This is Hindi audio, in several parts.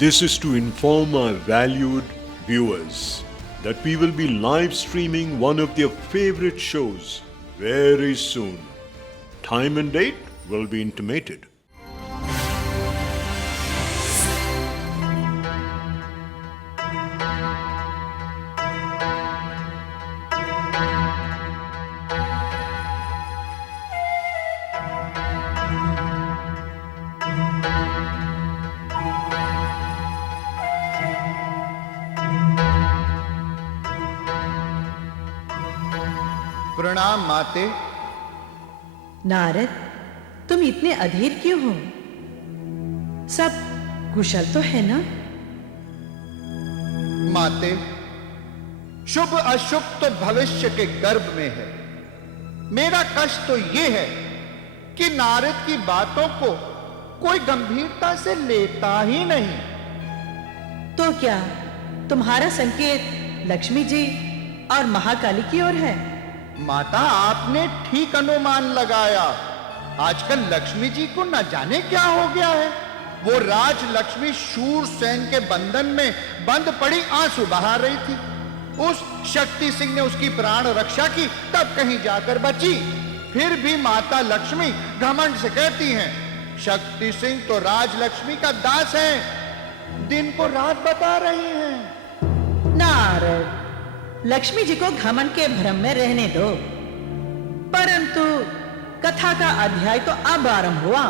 This is to inform our valued viewers that we will be live streaming one of their favorite shows very soon. Time and date will be intimated. प्रणाम माते। नारद, तुम इतने अधीर क्यों हो? सब कुशल तो है ना? माते, शुभ अशुभ तो भविष्य के गर्भ में है। मेरा कष्ट तो यह है कि नारद की बातों को कोई गंभीरता से लेता ही नहीं। तो क्या तुम्हारा संकेत लक्ष्मी जी और महाकाली की ओर है? माता, आपने ठीक अनुमान लगाया। आजकल लक्ष्मी जी को न जाने क्या हो गया है। वो राज लक्ष्मी शूरसेन के बंधन में बंद पड़ी आंसू बहा रही थी। उस शक्ति सिंह ने उसकी प्राण रक्षा की, तब कहीं जाकर बची। फिर भी माता लक्ष्मी घमंड से कहती हैं, शक्ति सिंह तो राज लक्ष्मी का दास है, दिन को रात बता रही हैं। नारद, लक्ष्मी जी को घमंड के भ्रम में रहने दो। परंतु कथा का अध्याय तो अब आरंभ हुआ।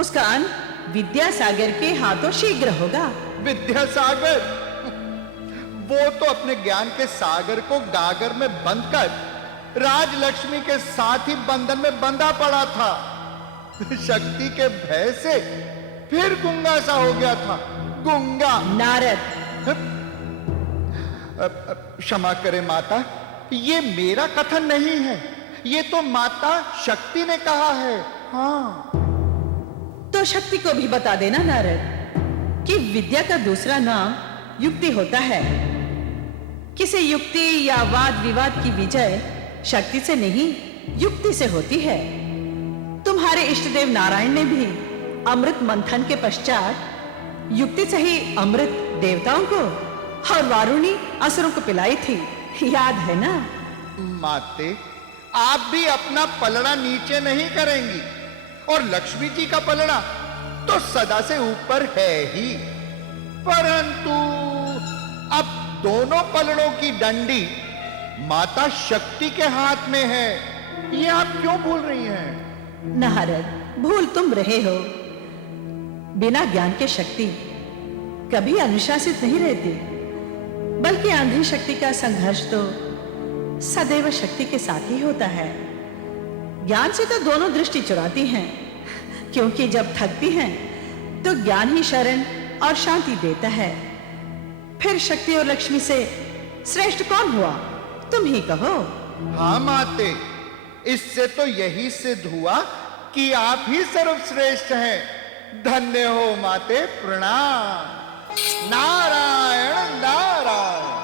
उसका अंत विद्यासागर के हाथों शीघ्र होगा। विद्यासागर? वो तो अपने ज्ञान के सागर को गागर में बंद कर राजलक्ष्मी के साथ ही बंधन में बंधा पड़ा था। शक्ति के भय से फिर गूंगा सा हो गया था। गूंगा। नारद, क्षमा करें माता, ये मेरा कथन नहीं है, ये तो माता शक्ति ने कहा है। हाँ। तो शक्ति को भी बता देना नारद कि विद्या का दूसरा नाम युक्ति होता है। किसी युक्ति या वाद विवाद की विजय शक्ति से नहीं, युक्ति से होती है। तुम्हारे इष्टदेव नारायण ने भी अमृत मंथन के पश्चात युक्ति से ही अमृत देवताओं को और वारुणी असुरों को पिलाई थी, याद है ना? माते, आप भी अपना पलड़ा नीचे नहीं करेंगी, और लक्ष्मी जी का पलड़ा तो सदा से ऊपर है ही। परंतु अब दोनों पलड़ों की डंडी माता शक्ति के हाथ में है, ये आप क्यों भूल रही हैं? नारद, भूल तुम रहे हो। बिना ज्ञान के शक्ति कभी अनुशासित नहीं रहती, बल्कि आंधी शक्ति का संघर्ष तो सदैव शक्ति के साथ ही होता है। ज्ञान से तो दोनों दृष्टि चुराती हैं, क्योंकि जब थकती हैं तो ज्ञान ही शरण और शांति देता है। फिर शक्ति और लक्ष्मी से श्रेष्ठ कौन हुआ, तुम ही कहो। हाँ माते, इससे तो यही सिद्ध हुआ कि आप ही सर्वश्रेष्ठ हैं। धन्य हो माते, प्रणाम। नारायण नारायण।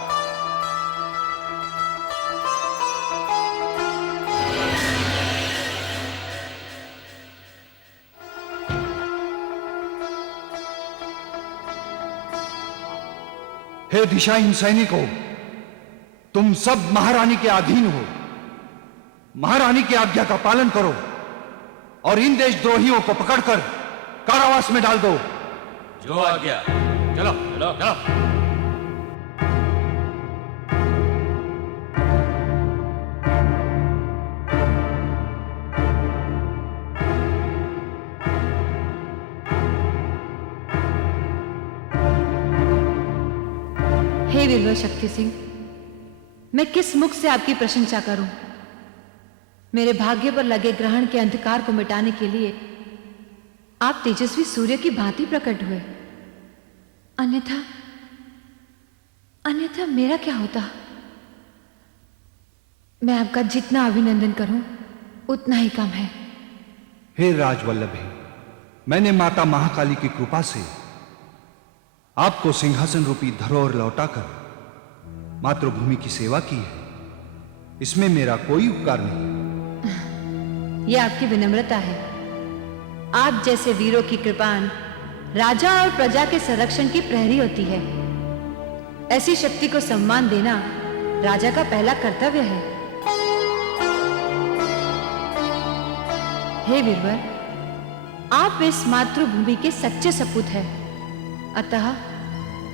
हे दिशाहीन सैनिकों, तुम सब महारानी के अधीन हो। महारानी की आज्ञा का पालन करो और इन देशद्रोहियों को पकड़कर कारावास में डाल दो। जो आज्ञा। चलो चलो चलो। हे वीरवर शक्ति सिंह, मैं किस मुख से आपकी प्रशंसा करूं? मेरे भाग्य पर लगे ग्रहण के अंधकार को मिटाने के लिए आप तेजस्वी सूर्य की भांति प्रकट हुए। अन्यथा अन्यथा मेरा क्या होता? मैं आपका जितना अभिनंदन करूं उतना ही कम है। हे राजवल्लभे, मैंने माता महाकाली की कृपा से आपको सिंहासन रूपी धरोहर लौटाकर मातृभूमि की सेवा की है। इसमें मेरा कोई उपकार नहीं। यह आपकी विनम्रता है। आप जैसे वीरों की कृपान राजा और प्रजा के संरक्षण की प्रहरी होती है। ऐसी शक्ति को सम्मान देना राजा का पहला कर्तव्य है। हे वीरवर, आप इस मातृभूमि के सच्चे सपूत हैं। अतः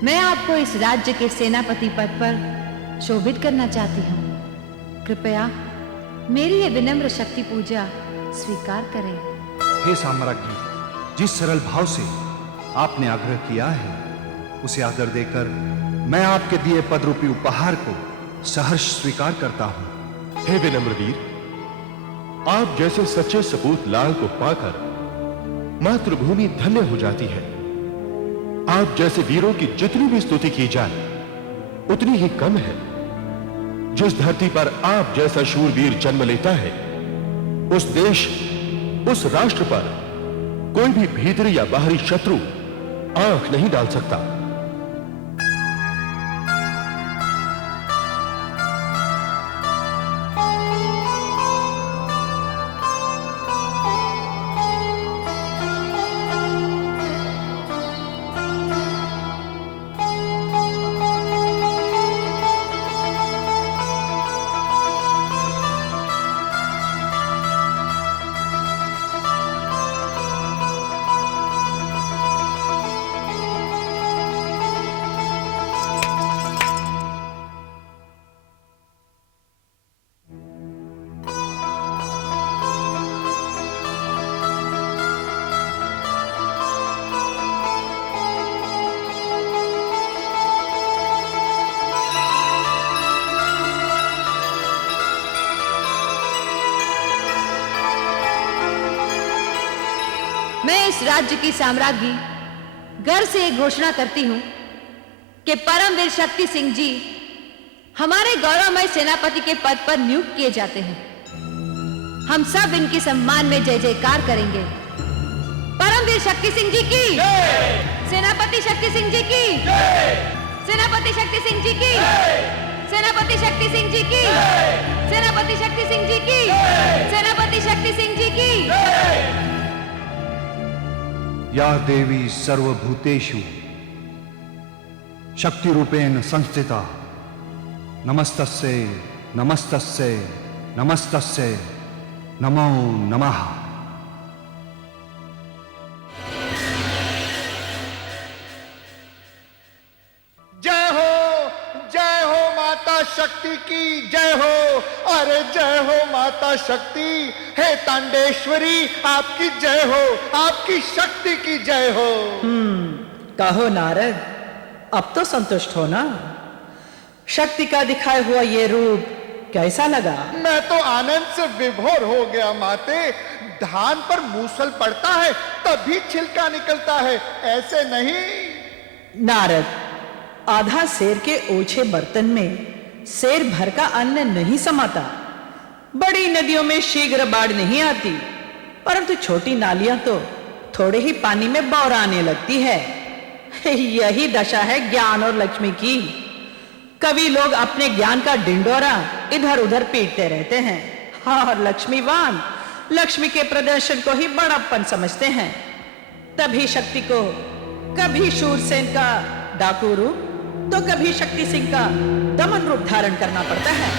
मैं आपको इस राज्य के सेनापति पद पर शोभित करना चाहती हूँ। कृपया मेरी ये विनम्र शक्ति पूजा स्वीकार करें। हे साम्राज्ञी, जिस सरल भाव से आपने आग्रह किया है, उसे आदर देकर मैं आपके दिए पद रूपी उपहार को सहर्ष स्वीकार करता हूं। हे विनम्र वीर, आप जैसे सच्चे सपूत लाल को पाकर मातृभूमि धन्य हो जाती है। आप जैसे वीरों की जितनी भी स्तुति की जाए उतनी ही कम है। जिस धरती पर आप जैसा शूरवीर जन्म लेता है, उस देश, उस राष्ट्र पर कोई भी भीतरी या बाहरी शत्रु आंख नहीं डाल सकता। मैं इस राज्य की साम्राज्ञी गर्व से एक घोषणा करती हूं कि परमवीर शक्ति सिंह जी हमारे गौरवमय सेनापति के पद पर नियुक्त किए जाते हैं। हम सब इनके सम्मान में जय जयकार करेंगे। परमवीर शक्ति सिंह जी की, सेनापति शक्ति सिंह जी की, सेनापति शक्ति सिंह जी की, सेनापति शक्ति सिंह जी की, सेनापति शक्ति सिंह जी की, सेनापति शक्ति सिंह जी की। या देवी सर्वभूतेषु शक्ति रूपेण संस्थिता, नमस्तस्यै नमस्तस्यै नमस्तस्यै नमो नमः। जय हो माता शक्ति की जय हो। अरे जय हो माता शक्ति। हे तांडेश्वरी, आपकी जय हो, आपकी शक्ति की जय हो। कहो नारद, अब तो संतुष्ट हो ना? शक्ति का दिखाया हुआ ये रूप कैसा लगा? मैं तो आनंद से विभोर हो गया माते। धान पर मूसल पड़ता है तभी छिलका निकलता है, ऐसे नहीं। नारद, आधा सेर के ओछे बर्तन में सेर भर का अन्न नहीं समाता। बड़ी नदियों में शीघ्र बाढ़ नहीं आती, परंतु छोटी नालियां तो थोड़े ही पानी में बौराने लगती है। यही दशा है ज्ञान और लक्ष्मी की। कभी लोग अपने ज्ञान का डिंडोरा इधर उधर पीटते रहते हैं और लक्ष्मीवान लक्ष्मी के प्रदर्शन को ही बड़प्पन समझते हैं। तभी शक्ति को कभी शूरसेन का डाकू रूप तो कभी शक्ति सिंह का दमन रूप धारण करना पड़ता है।